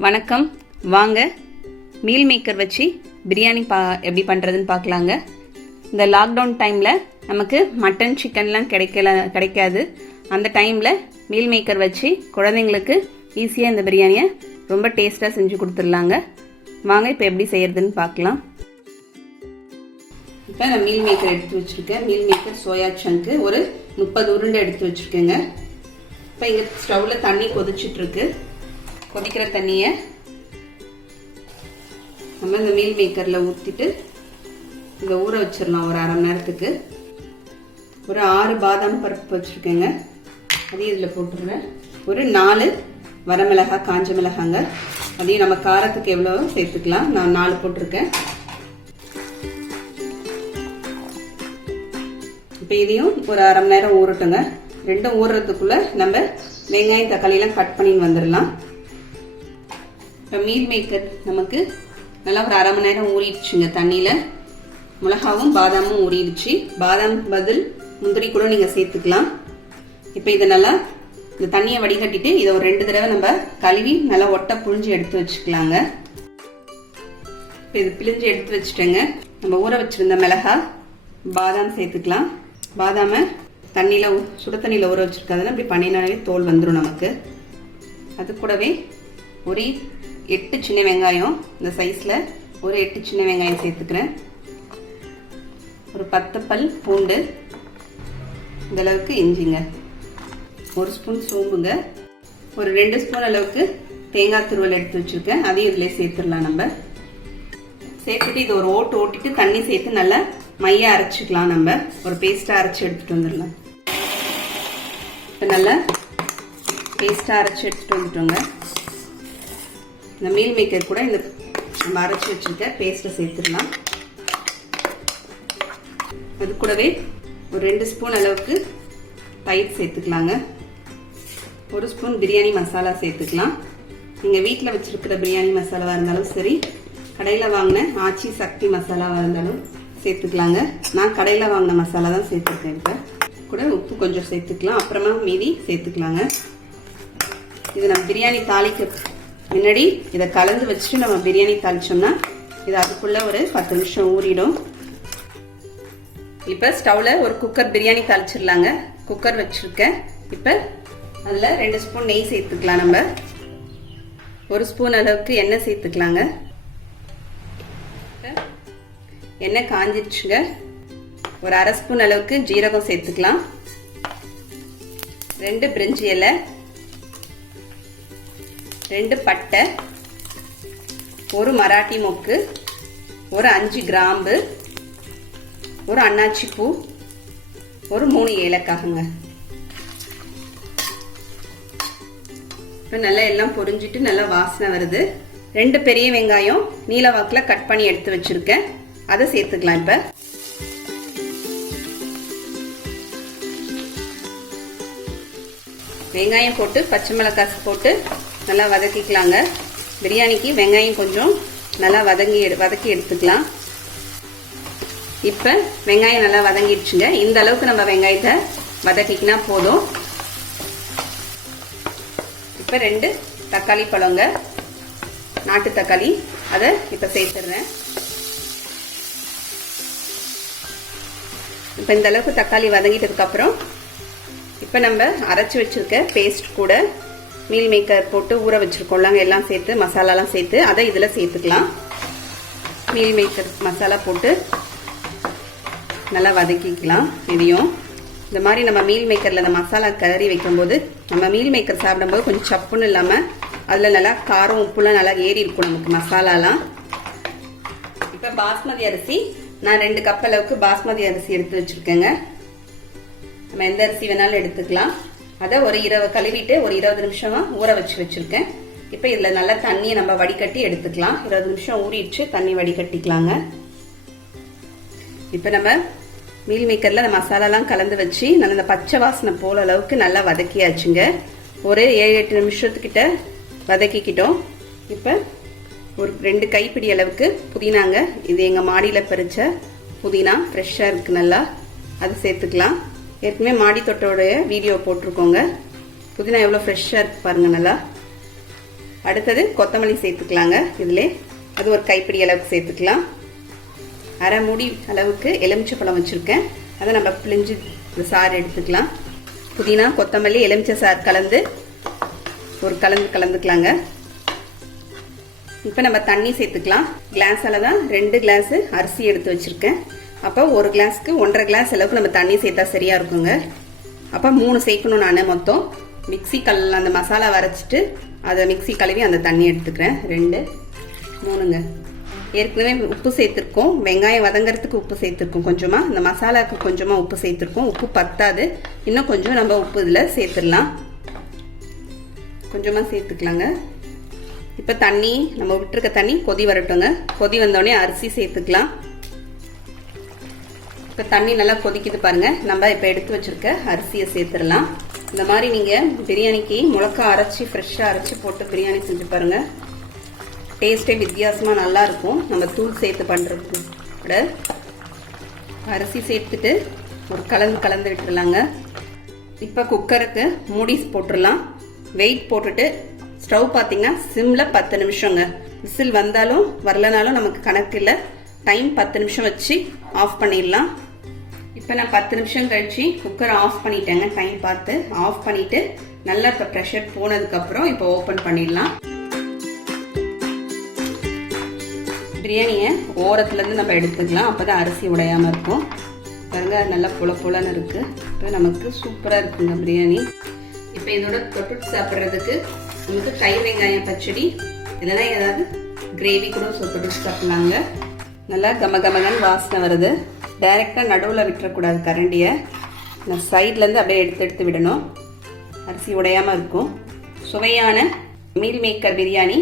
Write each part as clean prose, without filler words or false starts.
வணக்கம். வாங்க meal maker வச்சு பிரியாணி எப்படி பண்ணுறதுன்னு பார்க்கலாங்க. இந்த லாக்டவுன் டைமில் நமக்கு மட்டன் சிக்கன்லாம் கிடைக்காது. அந்த டைமில் மீல் மேக்கர் வச்சு குழந்தைங்களுக்கு ஈஸியாக இந்த பிரியாணியை ரொம்ப டேஸ்ட்டாக செஞ்சு கொடுத்துடலாங்க. வாங்க இப்போ எப்படி செய்கிறதுன்னு பார்க்கலாம். இப்போ நான் மீல் மேக்கர் எடுத்து வச்சுருக்கேன். மீல் மேக்கர் சோயா சங்க்கு ஒரு 30 உருண்டை எடுத்து வச்சுருக்கேங்க. இப்போ இங்கே ஸ்டவ்வில் தண்ணி கொதிச்சுட்ருக்கு. கொதிக்கிற தண்ணியை நம்ம இந்த மீல் மேக்கரில் ஊற்றிட்டு இதை ஊற வச்சிடலாம் ஒரு அரை மணி நேரத்துக்கு. ஒரு 6 பாதாம் பருப்பு வச்சுருக்கேங்க, அதையும் இதில் போட்டுருவேன். ஒரு 4 வரமிளகாய், காஞ்ச மிளகாங்க, அதையும் நம்ம காரத்துக்கு எவ்வளோ சேர்த்துக்கலாம். நான் 4 போட்டிருக்கேன். இப்போ இதையும் ஒரு அரை மணி நேரம் ஊறட்டுங்க. ரெண்டும் ஊறுறதுக்குள்ளே நம்ம வெங்காயம் தக்காளியெல்லாம் கட் பண்ணி வந்துடலாம். இப்போ மீல் மேக்கர் நமக்கு நல்லா ஒரு அரை மணி நேரம் ஊறிடுச்சுங்க தண்ணியில். மிளகாவும் பாதாமும் ஊறிடுச்சு. பாதாம் பதில் முந்திரி கூட நீங்கள் சேர்த்துக்கலாம். இப்போ இதை நல்லா இந்த தண்ணியை வடிகட்டிட்டு இதை ஒரு 2 தடவை நம்ம கழுவி நல்லா ஒட்டை புழிஞ்சு எடுத்து வச்சுக்கலாங்க. இப்போ இது பிழிஞ்சு எடுத்து வச்சுட்டேங்க. நம்ம ஊற வச்சுருந்த மிளகாய் பாதாம் சேர்த்துக்கலாம். பாதாமை தண்ணியில் சுட தண்ணியில் ஊற வச்சுருக்காதுன்னா இப்படி பண்ணினாலே தோல் வந்துடும் நமக்கு. அது கூடவே ஒரு 8 சின்ன வெங்காயம், இந்த சைஸில் ஒரு 8 சின்ன வெங்காயம் சேர்த்துக்கிறேன். ஒரு 10 பல் பூண்டு, இந்த அளவுக்கு இஞ்சிங்க, 1 ஸ்பூன் சோம்புங்க, ஒரு 2 ஸ்பூன் அளவுக்கு தேங்காய் துருவல் எடுத்து வச்சுருக்கேன். அதையும் இதில் சேர்த்துடலாம். நம்ம சேர்த்துட்டு இது ஒரு ஓட்டிட்டு தண்ணி சேர்த்து நல்லா மைய அரைச்சிக்கலாம். நம்ம ஒரு பேஸ்ட்டாக அரைச்சி எடுத்துகிட்டு வந்துடலாம். இப்போ நல்லா பேஸ்ட்டாக அரைச்சி எடுத்துகிட்டு வந்துட்டோங்க. இந்த மீல் மேக்கர் கூட இந்த நம்ம அரைச்சி வச்சுருக்க பேஸ்ட்டை சேர்த்துடலாம். அது கூடவே ஒரு 2 ஸ்பூன் அளவுக்கு தயிர் சேர்த்துக்கலாங்க. 1 ஸ்பூன் பிரியாணி மசாலா சேர்த்துக்கலாம். நீங்கள் வீட்டில் வச்சுருக்கிற பிரியாணி மசாலாவாக இருந்தாலும் சரி, கடையில் வாங்கின ஆச்சி சக்தி மசாலாவாக இருந்தாலும் சேர்த்துக்கலாங்க. நான் கடையில் வாங்கின மசாலா தான் சேர்த்துருக்கேன். இப்போ கூட உப்பு கொஞ்சம் சேர்த்துக்கலாம், அப்புறமா மீதி சேர்த்துக்கலாங்க. இது நம்ம பிரியாணி தாளிக்க முன்னாடி இதை கலந்து வச்சுட்டு நம்ம பிரியாணி தாளிச்சோம்னா இது அதுக்குள்ளே ஒரு 10 நிமிஷம் ஊறிடும். இப்போ ஸ்டவ்வில் ஒரு குக்கர் பிரியாணி தாளிச்சிடலாங்க. குக்கர் வச்சுருக்கேன். இப்போ அதில் 2 ஸ்பூன் நெய் சேர்த்துக்கலாம். நம்ம 1 ஸ்பூன் அளவுக்கு எண்ணெய் சேர்த்துக்கலாங்க. எண்ணெய் காஞ்சிடுச்சுங்க. ஒரு அரை ஸ்பூன் அளவுக்கு ஜீரகம் சேர்த்துக்கலாம். 2 பிரிஞ்சி இலை, 2 பட்டை, 1 மராட்டி மொக்கு, ஒரு 5 கிராம்பு, ஒரு அன்னாச்சி பூ, ஒரு 3 ஏலக்காய்ங்க. இப்போ நல்லா எல்லாம் பொரிஞ்சிட்டு நல்லா வாசனை வருது. 2 பெரிய வெங்காயம் நீல வாக்கில் கட் பண்ணி எடுத்து வச்சிருக்கேன், அதை சேர்த்துக்கலாம். இப்போ வெங்காயம் போட்டு பச்சை மிளகாய் போட்டு நல்லா வதக்கிக்கலாங்க. பிரியாணிக்கு வெங்காயம் கொஞ்சம் நல்லா வதக்கி எடுத்துக்கலாம். இப்போ வெங்காயம் நல்லா வதங்கிடுச்சுங்க. இந்த அளவுக்கு நம்ம வெங்காயத்தை வதக்கிக்கினா போதும். இப்போ 2 தக்காளி பழங்க, நாட்டு தக்காளி, அதை இப்போ சேர்த்துடுறேன். இப்போ இந்த அளவுக்கு தக்காளி வதங்கிட்டதுக்கப்புறம் இப்போ நம்ம அரைச்சி வச்சுருக்க பேஸ்ட் கூட மீல் மேக்கர் போட்டு ஊற வச்சுருக்கோம்லாங்க, எல்லாம் சேர்த்து மசாலாலாம் சேர்த்து அதை இதில் சேர்த்துக்கலாம். மீல் மேக்கர் மசாலா போட்டு நல்லா வதக்கிக்கலாம். இதையும் இந்த மாதிரி நம்ம மீல் மேக்கரில் அந்த மசாலா கறி வைக்கும்போது நம்ம மீல் மேக்கர் சாப்பிடும்போது கொஞ்சம் சப்புன்னு இல்லாமல் அதில் நல்லா காரம் உப்புலாம் நல்லா ஏறி இருக்கும் நமக்கு மசாலாலாம். இப்போ பாஸ்மதி அரிசி நான் 2 கப் அளவுக்கு பாஸ்மதி அரிசி எடுத்து வச்சுருக்கேங்க. நம்ம எந்த அரிசி வேணாலும் எடுத்துக்கலாம். அதை கழுவிட்டு ஒரு 20 நிமிஷமாக ஊற வச்சுருக்கேன். இப்போ இதில் நல்லா தண்ணியை நம்ம வடிகட்டி எடுத்துக்கலாம். 20 நிமிஷம் ஊறிடுச்சு, தண்ணி வடிகட்டிக்கலாங்க. இப்போ நம்ம மீல் மேக்கரில் அந்த மசாலாலாம் கலந்து வச்சு நல்லா இந்த பச்சை வாசனை போல அளவுக்கு நல்லா வதக்கியாச்சுங்க. ஒரு 7-8 நிமிஷத்துக்கிட்ட வதக்கிக்கிட்டோம். இப்போ ஒரு 2 கைப்பிடி அளவுக்கு புதினாங்க, இது எங்கள் மாடியில் பறிச்ச புதினா, ஃப்ரெஷ்ஷாக இருக்குது நல்லா, அது சேர்த்துக்கலாம். ஏற்கனவே மாடி தோட்டோடைய வீடியோ போட்டிருக்கோங்க. புதினா எவ்வளோ ஃப்ரெஷ்ஷாக இருக்குது பாருங்கள். நல்லா அடுத்தது கொத்தமல்லி சேர்த்துக்கலாங்க. இதில் அது ஒரு கைப்பிடி அளவுக்கு சேர்த்துக்கலாம். அரை மூடி அளவுக்கு எலுமிச்சை பழம் வச்சுருக்கேன், அதை நம்ம பிழிஞ்சு சாறு எடுத்துக்கலாம். புதினா கொத்தமல்லி எலுமிச்சை சாறு கலந்து ஒரு கலந்துக்கலாங்க. இப்போ நம்ம தண்ணி சேர்த்துக்கலாம். கிளாஸில் தான் 2 கிளாஸ் அரிசி எடுத்து வச்சுருக்கேன். அப்போ ஒரு கிளாஸ்க்கு 1.5 கிளாஸ் அளவுக்கு நம்ம தண்ணி சேர்த்தா சரியாக இருக்குங்க. அப்போ 3 சேர்க்கணும். நான் மொத்தம் மிக்சி அந்த மசாலா வரைச்சிட்டு அதை மிக்சி கழுவி அந்த தண்ணி எடுத்துக்கிறேன். 2 3ங்க. ஏற்கனவே உப்பு சேர்த்துருக்கோம். வெங்காயம் வதங்கிறதுக்கு உப்பு சேர்த்துருக்கோம் கொஞ்சமாக. இந்த மசாலாவுக்கு கொஞ்சமாக உப்பு சேர்த்துருக்கோம். உப்பு பத்தாது, இன்னும் கொஞ்சம் நம்ம உப்பு இதில் சேர்த்துடலாம். கொஞ்சமாக சேர்த்துக்கலாங்க. இப்போ தண்ணி நம்ம விட்டுருக்க தண்ணி கொதி வரட்டுங்க. கொதி வந்தோடனே அரிசி சேர்த்துக்கலாம். இப்போ தண்ணி நல்லா கொதிக்குது பாருங்கள். நம்ம இப்போ எடுத்து வச்சுருக்க அரிசியை சேர்த்துடலாம். இந்த மாதிரி நீங்கள் பிரியாணிக்கு மிளகா அரைச்சி ஃப்ரெஷ்ஷாக அரைச்சி போட்டு பிரியாணி செஞ்சு பாருங்கள். டேஸ்ட்டே வித்தியாசமாக நல்லாயிருக்கும். நம்ம தூள் சேர்த்து பண்ணுறதுக்கு கூட அரிசி சேர்த்துட்டு ஒரு கலந்து விட்டுடலாங்க. இப்போ குக்கருக்கு மூடி போட்டுடலாம். வெயிட் போட்டுட்டு ஸ்டவ் பார்த்தீங்கன்னா சிம்மில் 10 நிமிஷங்க. விசில் வந்தாலும் வரலனாலும் நமக்கு கணக்கு இல்லை. டைம் 10 நிமிஷம் வச்சு ஆஃப் பண்ணிடலாம். இப்போ நான் 10 நிமிஷம் கழிச்சு குக்கரை ஆஃப் பண்ணிட்டேங்க. டைம் பார்த்து ஆஃப் பண்ணிவிட்டு நல்லா இப்போ ப்ரெஷர் போனதுக்கப்புறம் இப்போ ஓப்பன் பண்ணிடலாம். பிரியாணியை ஓரத்துலேருந்து நம்ம எடுத்துக்கலாம். அப்போ தான் அரிசி உடையாமல் இருக்கும். பாருங்க நல்லா புலன்னு இருக்குது. இப்போ நமக்கு சூப்பராக இருக்குங்க பிரியாணி. இப்போ இதோட தொட்டு சாப்பிட்றதுக்கு நமக்கு தயிர் வெங்காயம் பச்சடி இல்லைன்னா ஏதாவது கிரேவி கூட தொட்டு சாப்பிட்லாங்க. நல்லா கமகமகன்னு வாசனை வருது. டைரெக்டாக நடுவில் விட்டுறக்கூடாது கரண்டியை. நான் சைட்லேருந்து அப்படியே எடுத்து விடணும். அரிசி உடையாமல் இருக்கும். சுவையான மீல் மேக்கர் பிரியாணி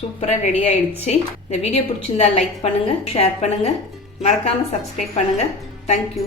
சூப்பராக ரெடி ஆயிடுச்சு. இந்த வீடியோ பிடிச்சிருந்தா லைக் பண்ணுங்கள், ஷேர் பண்ணுங்கள், மறக்காமல் சப்ஸ்கிரைப் பண்ணுங்கள். தேங்க்யூ.